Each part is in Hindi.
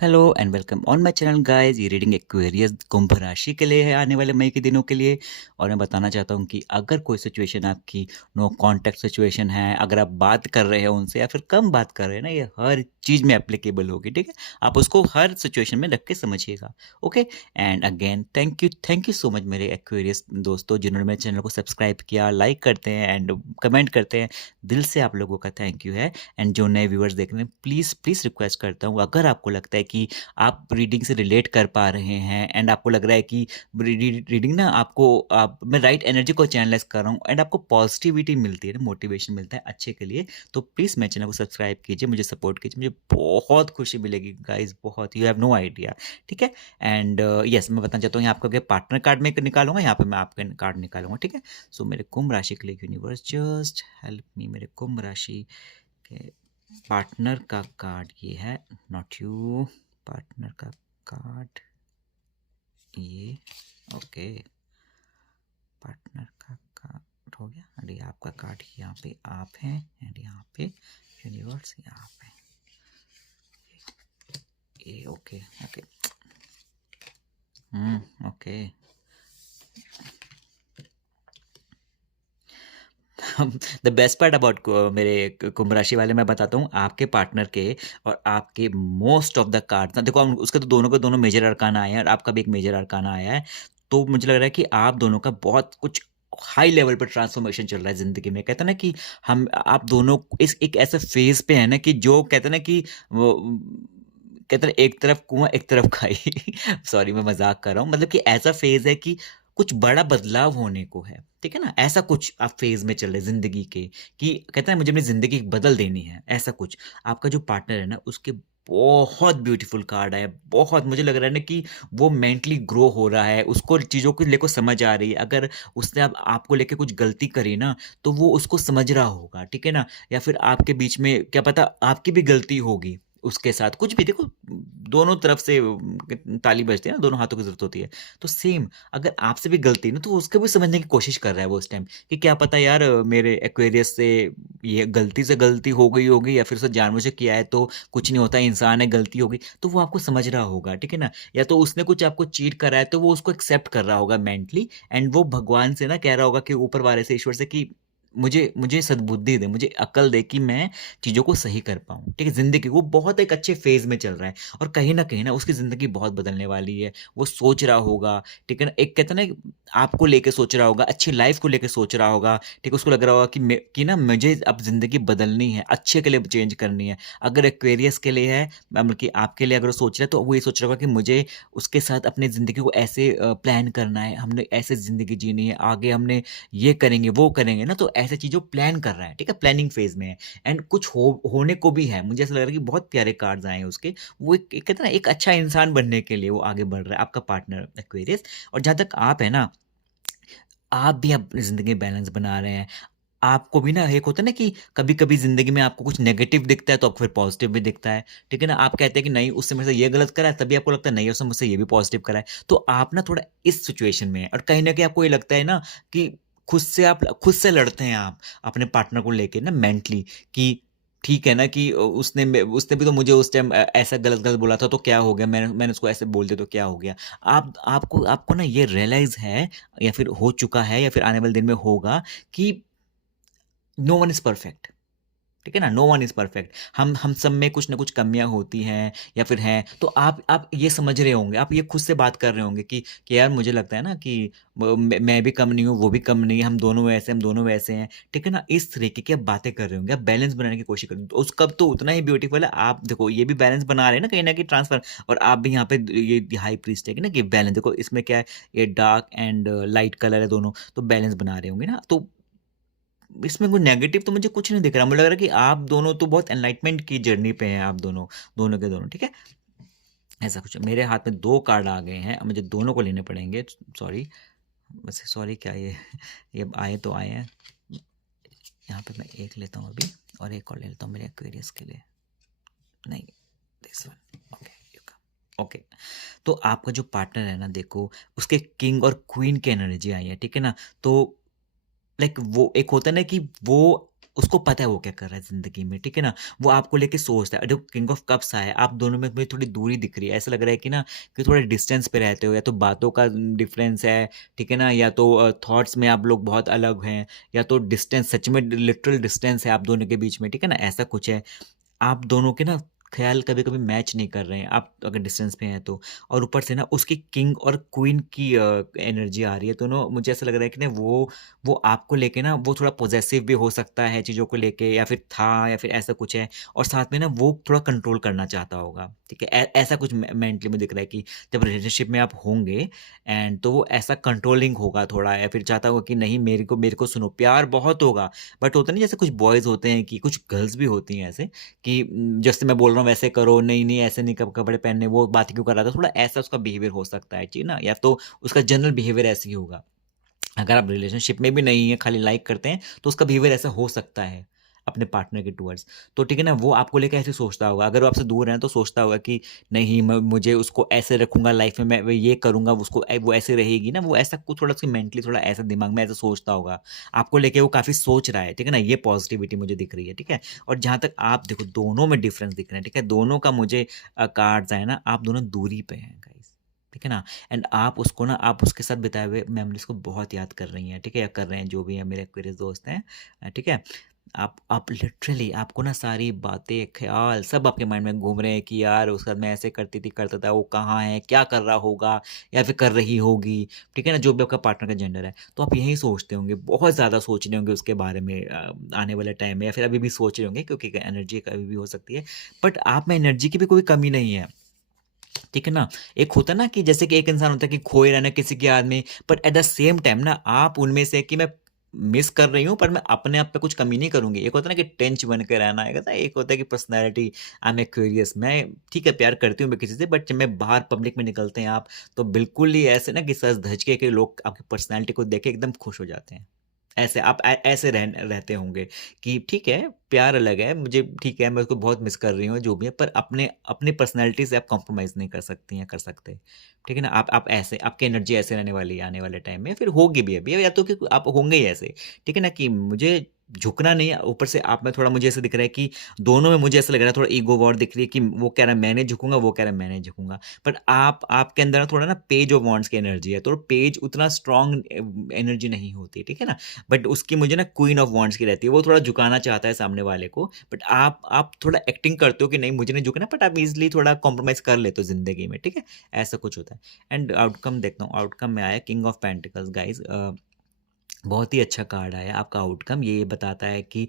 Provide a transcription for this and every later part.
Hello and welcome on my channel guys. ये रीडिंग एक्वेरियस कुंभ राशि के लिए है आने वाले मई के दिनों के लिए। और मैं बताना चाहता हूँ कि अगर कोई सिचुएशन आपकी नो कांटेक्ट सिचुएशन है, अगर आप बात कर रहे हैं उनसे या फिर कम बात कर रहे हैं ना, ये हर चीज़ में एप्लीकेबल होगी। ठीक है, आप उसको हर सिचुएशन में रख के समझिएगा। Okay, and again thank you so much मेरे एक्वेरियस दोस्तों जिन्होंने मेरे चैनल को सब्सक्राइब किया, लाइक करते हैं एंड कमेंट करते हैं। दिल से आप लोगों का थैंक यू है। एंड जो नए व्यूअर्स देख रहे हैं, प्लीज़ प्लीज़ रिक्वेस्ट करता हूँ, अगर आपको लगता है कि आप रीडिंग से रिलेट कर पा रहे हैं एंड आपको लग रहा है कि रीडिंग ना आपको आप मैं राइट एनर्जी को चैनलाइज कर रहा हूँ एंड आपको पॉजिटिविटी मिलती है ना, मोटिवेशन मिलता है अच्छे के लिए, तो प्लीज़ मेरे चैनल को सब्सक्राइब कीजिए, मुझे सपोर्ट कीजिए, मुझे बहुत खुशी मिलेगी गाइज, बहुत, यू हैव नो आइडिया। ठीक है, एंड यस मैं बताना चाहता हूँ, यहाँ आपका क्या पार्टनर कार्ड में निकालूंगा, यहाँ पे मैं आपका कार्ड निकालूंगा। ठीक है, सो मेरे कुंभ राशि के लिए यूनिवर्स जस्ट हेल्प मी। मेरे कुंभ राशि के पार्टनर का कार्ड ये है, नॉट यू। पार्टनर का कार्ड ये, ओके। पार्टनर का कार्ड हो गया एंड ये आपका कार्ड, यहाँ पे आप हैं एंड यहाँ पे यूनिवर्स, ये आप हैं, ये okay okay okay. The best part about मेरे कुंभ राशि वाले मैं बताता हूँ, आपके पार्टनर के और आपके मोस्ट ऑफ द कार्ड ना, देखो उसके तो दोनों के दोनों मेजर अरकाना आए हैं और आपका भी एक मेजर अरकाना आया है। तो मुझे लग रहा है कि आप दोनों का बहुत कुछ हाई लेवल पर ट्रांसफॉर्मेशन चल रहा है जिंदगी में। कहते हैं ना कि हम आप दोनों इस एक ऐसे फेज पे है ना कि जो कहते हैं ना कि वो कहते हैं एक तरफ कुआं एक तरफ खाई। सॉरी मैं मजाक कर रहा हूँ, मतलब कि ऐसा फेज है कि कुछ बड़ा बदलाव होने को है। ठीक है ना, ऐसा कुछ आप फेज में चल रहे जिंदगी के, कि कहते हैं मुझे अपनी जिंदगी बदल देनी है, ऐसा कुछ। आपका जो पार्टनर है ना उसके बहुत ब्यूटीफुल कार्ड है, बहुत मुझे लग रहा है ना कि वो मेंटली ग्रो हो रहा है, उसको चीजों को लेकर समझ आ रही है। अगर उसने अब आपको लेके कुछ गलती करी ना तो वो उसको समझ रहा होगा। ठीक है ना, या फिर आपके बीच में क्या पता आपकी भी गलती होगी उसके साथ, कुछ भी। देखो दोनों तरफ से ताली बजती है ना, दोनों हाथों की जरूरत होती है। तो सेम अगर आपसे भी गलती है ना तो उसको भी समझने की कोशिश कर रहा है वो उस टाइम, कि क्या पता यार मेरे एक्वेरियस से ये गलती से गलती हो गई होगी या फिर उसने जानबूझ के किया है, तो कुछ नहीं होता, इंसान है, गलती होगी, तो वो आपको समझ रहा होगा। ठीक है ना, या तो उसने कुछ आपको चीट करा है तो वो उसको एक्सेप्ट कर रहा होगा मेंटली, एंड वो भगवान से ना कह रहा होगा कि ऊपर वाले से, ईश्वर से, कि मुझे मुझे सद्बुद्धि दे, मुझे अकल दे कि मैं चीज़ों को सही कर पाऊँ। ठीक है, ज़िंदगी वो बहुत एक अच्छे फ़ेज़ में चल रहा है और कहीं न उसकी ज़िंदगी बहुत बदलने वाली है। वो सोच रहा होगा, ठीक है ना, एक कहते हैं ना आपको लेके सोच रहा होगा, अच्छी लाइफ़ को लेके सोच रहा होगा। ठीक है, उसको लग रहा होगा कि ना मुझे अब ज़िंदगी बदलनी है, अच्छे के लिए चेंज करनी है। अगर एक्वेरियस के लिए है, मतलब कि आपके लिए अगर वो सोच रहा है तो वो ये सोच रहा होगा कि मुझे उसके साथ अपनी ज़िंदगी को ऐसे प्लान करना है, हमने ऐसे ज़िंदगी जीनी है, आगे हमने ये करेंगे, वो करेंगे ना, तो ऐसी चीज़ों प्लान कर रहा है। ठीक है, प्लानिंग फ़ेज़ में है एंड कुछ होने को भी है। मुझे ऐसा लग रहा है कि बहुत प्यारे कार्ड्स आए हैं उसके। वो एक कहते हैं ना एक अच्छा इंसान बनने के लिए वो आगे बढ़ रहा है, आपका पार्टनर एक्वेरियस। और जहाँ तक आप है ना, आप भी अपनी ज़िंदगी में बैलेंस बना रहे हैं। आपको भी ना एक होता है ना कि कभी-कभी ज़िंदगी में आपको कुछ नेगेटिव दिखता है तो आपको फिर पॉज़िटिव भी दिखता है। ठीक है ना, आप कहते हैं कि नहीं उसने मेरे से ये गलत करा है, तभी आपको लगता है नहीं उसने मुझसे ये भी पॉज़िटिव करा है। तो आप ना थोड़ा इस सिचुएशन में हैं और कहीं न कहीं आपको ये लगता है ना कि खुद से लड़ते हैं आप अपने पार्टनर को लेके ना मेंटली, कि ठीक है ना कि उसने भी तो मुझे उस टाइम ऐसा गलत-गलत बोला था तो क्या हो गया? मैंने मैंने उसको ऐसे बोल दिया तो क्या हो गया? आपको आपको ना ये रियलाइज़ है या फिर हो चुका है या फिर आने वाले दिन में होगा कि नो वन इज़ परफेक्ट। ठीक है ना? No one is perfect. हम सब में कुछ न कुछ कमियाँ होती हैं या फिर हैं, तो आप ये समझ रहे होंगे, आप ये खुद से बात कर रहे होंगे कि यार मुझे लगता है ना कि मैं भी कम नहीं हूँ, वो भी कम नहीं है, हम दोनों वैसे हैं, हम दोनों वैसे हैं। ठीक है ना? इस तरीके की आप बातें कर रहे होंगे, आप बैलेंस बनाने की कोशिश कर रहे हो। तो उसका तो उतना ही ब्यूटीफुल है, आप देखो ये भी बैलेंस बना रहे हैं ना कहीं न कहीं ट्रांसफर, और आप भी यहाँ पे ये हाई प्रीस्ट है कि ना कि बैलेंस देखो इसमें क्या है, ये डार्क एंड लाइट कलर है दोनों, तो बैलेंस बना रहे होंगे ना। तो इसमें कोई नेगेटिव तो मुझे कुछ नहीं दिख रहा। मुझे लग रहा है कि आप दोनों तो बहुत एनलाइटमेंट की जर्नी पे हैं, आप दोनों, दोनों के दोनों, ठीक है? ऐसा कुछ मेरे हाथ में 2 कार्ड आ गए हैं, अब मुझे दोनों को लेने पड़ेंगे, सॉरी। वैसे सॉरी क्या ये अब आए तो आए हैं। यहाँ पे मैं एक लेता हूँ अभी और एक और ले लेता हूँ मेरे एक्वेरियस के लिए। नहीं, this one, okay, you come, okay. तो आपका जो पार्टनर है ना देखो, उसके किंग और क्वीन की एनर्जी आई है, ठीक है ना? तो लाइक वो एक होता है ना कि वो उसको पता है वो क्या कर रहा है ज़िंदगी में, ठीक है ना? वो आपको लेके सोचता है। देखो किंग ऑफ कप्स आया है, आप दोनों में मुझे थोड़ी दूरी दिख रही है। ऐसा लग रहा है कि ना कि थोड़ा डिस्टेंस पे रहते हो, या तो बातों का डिफरेंस है, ठीक है ना? या तो थॉट्स में आप लोग बहुत अलग हैं, या तो डिस्टेंस सच में लिटरल डिस्टेंस है आप दोनों के बीच में, ठीक है ना? ऐसा कुछ है। आप दोनों के ना ख़्याल कभी-कभी मैच नहीं कर रहे हैं, आप अगर डिस्टेंस पे हैं तो। और ऊपर से ना उसकी किंग और क्वीन की एनर्जी आ रही है, तो ना मुझे ऐसा लग रहा है कि ना वो आपको लेके ना वो थोड़ा पॉसेसिव भी हो सकता है चीज़ों को लेके, या फिर था, या फिर ऐसा कुछ है। और साथ में ना वो थोड़ा कंट्रोल करना चाहता होगा, ठीक है? ऐसा कुछ मेंटली में दिख रहा है कि जब रिलेशनशिप में आप होंगे एंड तो वो ऐसा कंट्रोलिंग होगा थोड़ा, या फिर चाहता होगा कि नहीं मेरे को सुनो। प्यार बहुत होगा, बट होता नहीं जैसे कुछ बॉयज़ होते हैं, कि कुछ गर्ल्स भी होती हैं ऐसे कि जैसे मैं बोल रहा हूँ वैसे करो, नहीं, नहीं ऐसे नहीं कपड़े पहनने, वो बात क्यों कर रहा था, थोड़ा ऐसा उसका बिहेवियर हो सकता है, ठीक है ना? या तो उसका जनरल बिहेवियर ऐसे ही होगा। अगर आप रिलेशनशिप में भी नहीं हैं, खाली लाइक करते हैं, तो उसका बिहेवियर ऐसा हो सकता है, अपने पार्टनर के टुवर्ड्स। तो ठीक है ना, वो आपको लेके ऐसे सोचता होगा। अगर वो आपसे दूर है, तो सोचता होगा कि नहीं मुझे उसको ऐसे रखूँगा लाइफ़ में, मैं ये करूँगा, उसको वो ऐसे रहेगी ना, वो ऐसा कुछ थोड़ा उसकी मेंटली थोड़ा ऐसा दिमाग में ऐसा सोचता होगा। आपको लेके वो काफ़ी सोच रहा है, ठीक है ना? ये पॉज़िटिविटी मुझे दिख रही है, ठीक है? और जहाँ तक आप देखो दोनों में डिफ़रेंस दिख रहे हैं, ठीक है? दोनों का मुझे कार्ड्स आए ना, आप दोनों दूरी पे हैं गाइज़, ठीक है ना? एंड आप उसके साथ बिताए हुए मेमोरीज़ को बहुत याद कर रही हैं, ठीक है? या कर रहे हैं जो भी हैं मेरे एक्वेरियस दोस्त हैं, ठीक है? आप लिटरली आपको ना सारी बातें, ख़्याल सब आपके माइंड में घूम रहे हैं कि यार उसके साथ मैं ऐसे करती थी, करता था, वो कहाँ है, क्या कर रहा होगा या फिर कर रही होगी, ठीक है ना? जो भी आपका पार्टनर का जेंडर है, तो आप यही सोचते होंगे, बहुत ज़्यादा सोच रहे होंगे उसके बारे में आने वाले टाइम में, या फिर अभी भी सोच रहे होंगे, क्योंकि एनर्जी कभी भी हो सकती है। बट आप में एनर्जी की भी कोई कमी नहीं है। ठीक है ना? एक होता है ना कि जैसे कि एक इंसान होता है कि खोए रहना किसी की याद में, but at the same time ना आप उनमें से कि मैं मिस कर रही हूँ, पर मैं अपने आप पे कुछ कमी नहीं करूँगी। एक होता है ना कि टेंच बन के रहना, एक होता है कि पर्सनैलिटी, आई एम एक्वेरियस, मैं ठीक है प्यार करती हूँ मैं किसी से, बट जब मैं बाहर पब्लिक में निकलते हैं आप, तो बिल्कुल ही ऐसे ना कि सज धज के लोग आपकी पर्सनैलिटी को देख के एकदम खुश हो जाते हैं। ऐसे आप ऐसे रहते होंगे कि ठीक है, प्यार अलग है, मुझे ठीक है, मैं उसको बहुत मिस कर रही हूँ, जो भी है, पर अपनी पर्सनैलिटी से आप कॉम्प्रोमाइज़ नहीं कर सकती या कर सकते। ठीक है ना? आप ऐसे आपकी एनर्जी ऐसे रहने वाली है आने वाले टाइम में, फिर होगी भी अभी, या तो कि आप होंगे ही ऐसे। ठीक है ना? कि मुझे झुकना नहीं है, ऊपर से आप में थोड़ा मुझे ऐसा दिख रहा है कि दोनों में मुझे ऐसा लग रहा है थोड़ा ईगो वॉर दिख रही है कि वो कह रहा है मैंने झुकूँगा, वो कह रहा है मैंने झुकूँगा। बट आपके अंदर ना थोड़ा ना पेज ऑफ वांड्स की एनर्जी है, तो पेज उतना स्ट्रॉन्ग एनर्जी नहीं होती, ठीक है ना? बट उसकी मुझे ना क्वीन ऑफ वांड्स की रहती है, वो थोड़ा झुकाना चाहता है सामने वाले को, बट आप थोड़ा एक्टिंग करते हो कि नहीं मुझे नहीं झुकना, बट आप ईज़िली थोड़ा कॉम्प्रोमाइज़ कर लेते हो ज़िंदगी में, ठीक है? ऐसा कुछ होता है। एंड आउटकम देखता हूँ, आउटकम में आया किंग ऑफ पेंटिकल्स गाइज़, बहुत ही अच्छा कार्ड आया आपका आउटकम। ये बताता है कि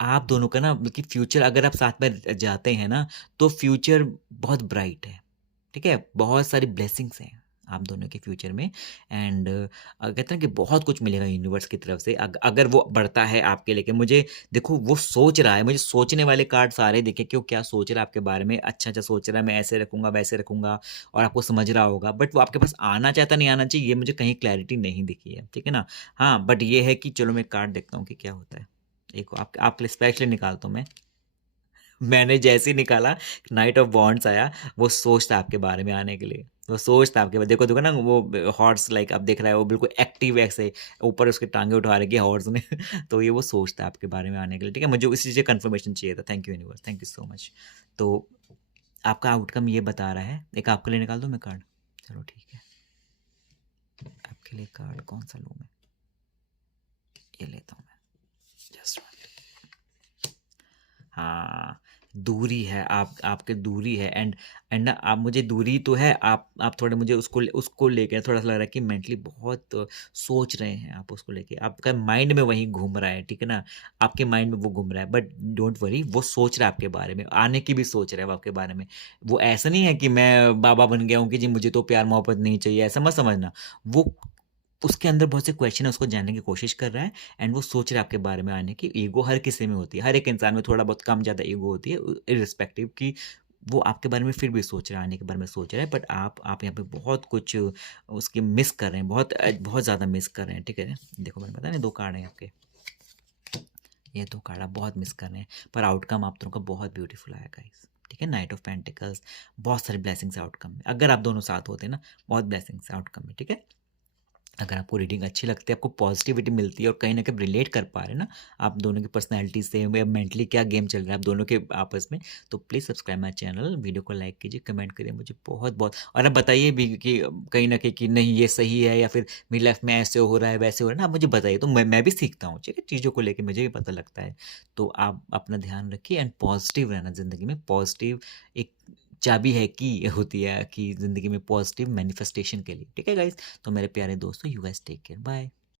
आप दोनों का ना बल्कि फ्यूचर अगर आप साथ में जाते हैं ना, तो फ्यूचर बहुत ब्राइट है। ठीक है? बहुत सारी ब्लेसिंग्स हैं आप दोनों के फ्यूचर में, एंड कहते हैं कि बहुत कुछ मिलेगा यूनिवर्स की तरफ से अगर वो बढ़ता है आपके लेके। मुझे देखो वो सोच रहा है, मुझे सोचने वाले कार्ड सारे दिखे कि वो क्या सोच रहा है आपके बारे में। अच्छा-अच्छा सोच रहा है, मैं ऐसे रखूँगा, वैसे रखूँगा, और आपको समझ रहा होगा। बट वो आपके पास आना चाहता नहीं आना चाहिए, ये मुझे कहीं क्लैरिटी नहीं दिखी है। ठीक है ना? हाँ, बट ये है कि चलो मैं कार्ड देखता हूँ कि क्या होता है। एक आपके लिए स्पेशली निकालता हूँ मैं। मैंने जैसे ही निकाला, नाइट ऑफ वॉन्ड्स आया, वो सोच था आपके बारे में आने के लिए। वो सोच था आपके देखो देखो ना वो हॉर्स लाइक अब दिख रहा है, वो बिल्कुल एक्टिव ऐसे ऊपर उसकी टाँगें उठा रखी है हॉर्स ने। तो ये वो सोच था आपके बारे में आने के लिए, ठीक है? मुझे इसी से कन्फर्मेशन चाहिए था। Thank you universe, thank you so much. तो आपका आउटकम ये बता रहा है, एक आपके लिए निकाल दूँ मैं कार्ड? चलो ठीक है। आपके लिए कार्ड कौन-सा लूँ मैं? ये लेता हूँ मैं। जस्ट हाँ, दूरी है, आपके दूरी है, एंड ना आप मुझे दूरी तो है, आप थोड़े मुझे उसको लेके थोड़ा-सा लग रहा है कि मेंटली बहुत सोच रहे हैं आप उसको लेके। आपका माइंड में वही घूम रहा है, ठीक है ना? आपके माइंड में वो घूम रहा है, बट डोंट वरी, वो सोच रहा है आपके बारे में, आने की भी सोच रहा है वो आपके बारे में। वो ऐसा नहीं है कि मैं बाबा बन गया हूँ कि जी मुझे तो प्यार-मोहब्बत नहीं चाहिए, ऐसा मत समझना। वो उसके अंदर बहुत से क्वेश्चन है, उसको जानने की कोशिश कर रहा है, एंड वो सोच रहा है आपके बारे में आने की। ईगो हर किसी में होती है, हर एक इंसान में थोड़ा बहुत कम ज़्यादा ईगो होती है, इर्रिस्पेक्टिव कि वो आपके बारे में फिर भी सोच रहा है, आने के बारे में सोच रहा है, बट आप यहाँ पे बहुत कुछ उसकी मिस कर रहे हैं, बहुत ज़्यादा मिस कर रहे हैं, ठीक है? देखो मैंने बताया ना 2 कार्ड हैं आपके, ये 2 कार्ड आप बहुत मिस कर रहे हैं, पर आउटकम आप दोनों का बहुत ब्यूटीफुल आया गाइस, ठीक है? नाइट ऑफ पेंटिकल्स, बहुत सारी ब्लेसिंग्स है आउटकम में। अगर आप दोनों साथ होते ना, बहुत ब्लेसिंग्स है आउटकम में, ठीक है? अगर आपको रीडिंग अच्छी लगती है, आपको पॉजिटिविटी मिलती है और कहीं न कहीं रिलेट कर पा रहे हैं ना, आप दोनों की पर्सनैलिटी से या मेंटली क्या गेम चल रहा है आप दोनों के आपस में, तो please subscribe my channel, video को लाइक कीजिए, कमेंट करिए मुझे बहुत-बहुत और आप बताइए भी कि कहीं न कहीं कि नहीं ये सही है या फिर मेरी लाइफ़ में ऐसे हो रहा है, वैसे हो रहा है ना, आप मुझे बताइए तो मैं भी सीखता हूँ, ठीक है? चीज़ों को लेके मुझे भी पता लगता है। तो आप अपना ध्यान रखिए एंड पॉजिटिव रहना ज़िंदगी में, पॉजिटिव एक चाबी है की होती है कि ज़िंदगी में पॉजिटिव मैनिफेस्टेशन के लिए, ठीक है गाइज़? तो मेरे प्यारे दोस्तों, you guys take care, bye.